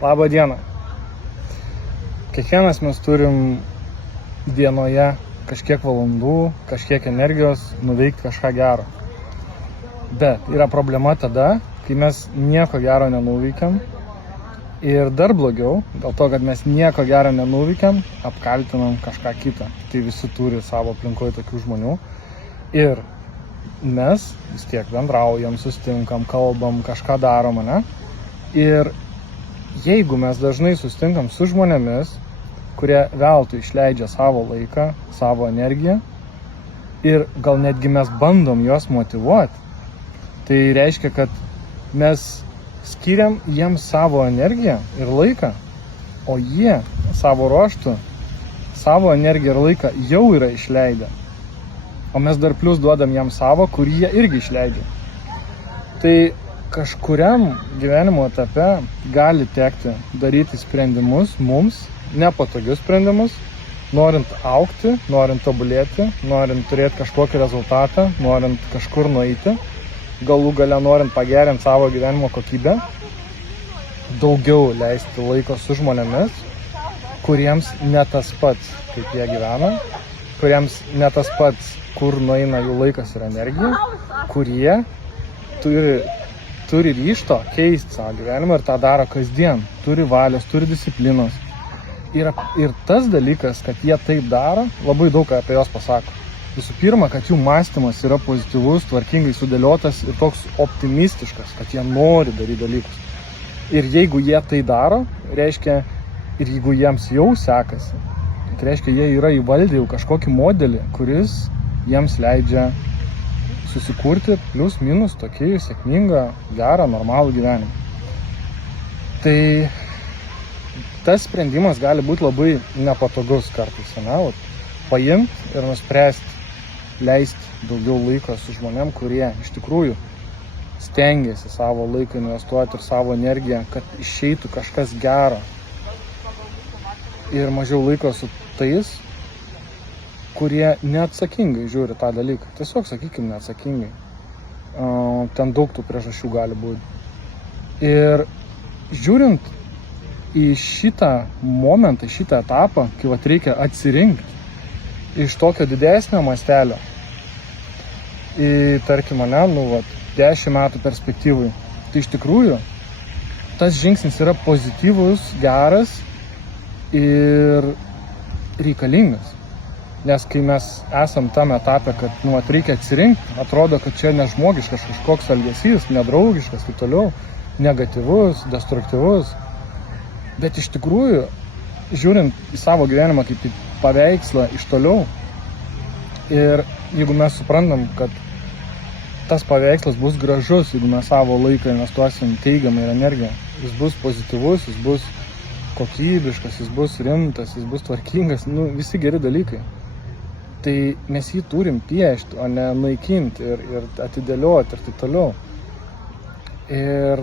Labą dieną. Kiekvienas mes turim dienoje kažkiek valandų, kažkiek energijos nuveikti kažką gero. Bet yra problema tada, kai mes nieko gero nenuveikiam. Ir dar blogiau, dėl to, kad mes nieko gero nenuveikiam, apkaltinam kažką kitą. Tai visi turi savo aplinkoje tokių žmonių. Ir mes vis tiek bendraujam, susitinkam, kalbam, kažką darom, ne? Ir jeigu mes dažnai susitinkam su žmonėmis, kurie veltui išleidžia savo laiką, savo energiją ir gal netgi mes bandom juos motyvuoti, tai reiškia, kad mes skiriam jiems savo energiją ir laiką, o jie savo ruožtu savo energiją ir laiką jau yra išleidę. O mes dar plus duodam jam savo, kurį jie irgi išleidžia. Tai kažkuriam gyvenimo etape gali tekti daryti sprendimus mums, nepatogius sprendimus, norint augti, norint tobulėti, norint turėti kažkokį rezultatą, norint kažkur nueiti, galų gale norint pagerinti savo gyvenimo kokybę, daugiau leisti laiko su žmonėmis, kuriems ne tas pats, kaip jie gyvena, kuriems ne tas pats, kur nueina jų laikas ir energija, kurie turi ryžto keisti savo gyvenimą ir tą daro kasdien, turi valios, turi disciplinos. Ir tas dalykas, kad jie taip daro, labai daug apie juos pasako. Visų pirma, kad jų mąstymas yra pozityvus, tvarkingai sudėliotas ir toks optimistiškas, kad jie nori daryti dalykus. Ir jeigu jie tai daro, reiškia, ir jeigu jiems jau sekasi, tai reiškia, jie yra įvaldę jau kažkokį modelį, kuris jiems leidžia susikurti plius minus tokį sėkmingą, gerą, normalų gyvenimą. Tai tas sprendimas gali būti labai nepatogus kartais, ne? Paimti ir nuspręsti leisti daugiau laiko su žmonėm, kurie iš tikrųjų stengiasi savo laiką investuoti ir savo energiją, kad išeitų kažkas gero. Ir mažiau laiko su tais, kurie neatsakingai žiūri tą dalyką. Tiesiog, sakykime, neatsakingai. Ten daug tų priežasčių gali būti. Ir žiūrint į šitą momentą, šitą etapą, kai reikia atsirinkti iš tokio didesnio mastelio į, tarkim, 10 metų perspektyvai, tai iš tikrųjų tas žingsnis yra pozityvus, geras ir reikalingas. Nes kai mes esam tam etape, kad reikia atsirinkti, atrodo, kad čia nežmogiškas kažkoks elgesys, nedraugiškas, taip toliau, negatyvus, destruktyvus. Bet iš tikrųjų, žiūrint į savo gyvenimą kaip į paveikslą iš toliau, ir jeigu mes suprantam, kad tas paveikslas bus gražus, jeigu mes savo laiką investuosim teigiamą ir energiją, jis bus pozityvus, jis bus kokybiškas, jis bus rimtas, jis bus tvarkingas, visi geri dalykai. Tai mes jį turim piešti, o ne naikinti ir atidėlioti ir taip toliau. Ir,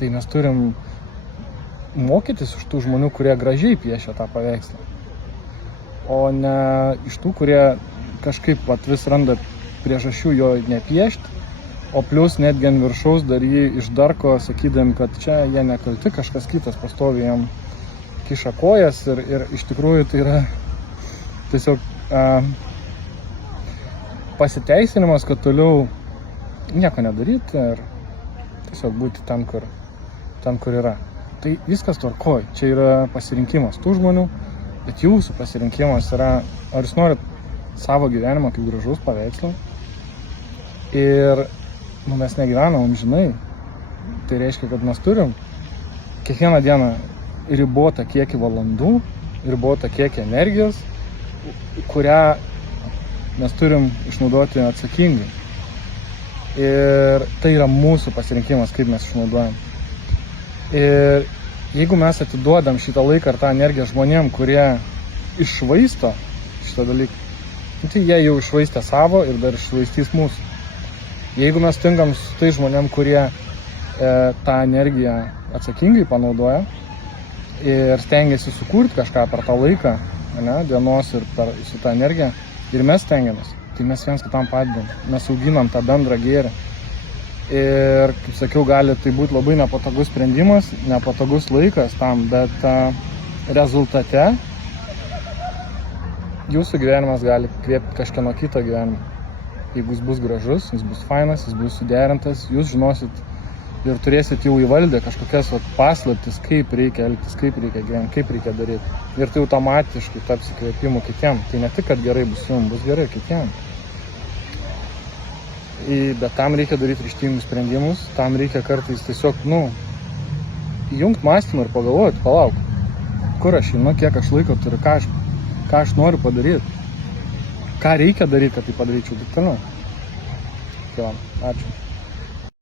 tai mes turim mokytis iš tų žmonių, kurie gražiai piešia tą paveikslą. O ne iš tų, kurie kažkaip vis randa priežasčių jo nepiešti, o plus netgi ant viršaus dar jį išdarko, sakydami, kad čia jie nekalti, kažkas kitas pastoviai jam kiša kojas ir iš tikrųjų tai yra tiesiog pasiteisinimas, kad toliau nieko nedaryti ir tiesiog būti ten, kur yra. Tai viskas tvarkoj, čia yra pasirinkimas tų žmonių, bet jūsų pasirinkimas yra, ar jūs norit savo gyvenimą kaip gražus paveikslą. Ir mes negyvenam amžinai. Tai reiškia, kad mes turim kiekvieną dieną ribotą kiekį valandų, ribotą kiekį energijos, kurią mes turim išnaudoti atsakingai. Ir tai yra mūsų pasirinkimas, kaip mes išnaudojam. Ir jeigu mes atiduodam šitą laiką ir tą energiją žmonėm, kurie iššvaisto šitą dalyką, tai jie jau iššvaistė savo ir dar iššvaistys mūsų. Jeigu mes tinkam su tai žmonėm, kurie tą energiją atsakingai panaudoja ir stengiasi sukurti kažką per tą laiką, dienos ir su tą energiją, ir mes stengiamės, tai mes viens kitam padedam, mes auginam tą bendrą gėrį. Ir, kaip sakiau, gali tai būti labai nepatogus sprendimas, nepatogus laikas tam, bet rezultate jūsų gyvenimas gali kvėpti kažkieno kito gyvenimą. Jeigu jis bus gražus, jis bus fainas, jis bus suderintas, jūs žinosit ir turėsit jau įvaldę kažkokias paslaptis, kaip reikia elgtis, kaip reikia gyventi, kaip reikia daryti. Ir tai automatiškai taps įkvėpimu kitiem. Tai ne tik, kad gerai bus jums, bus gerai kitiem. Bet tam reikia daryti ryžtingus sprendimus, tam reikia kartais tiesiog, įjungti mąstymą ir pagalvoti, palauk, kur aš einu, kiek aš laiko turiu, ką aš noriu padaryti, ką reikia daryti, kad tai padaryčiau, taip toliau. Tai va, ačiū.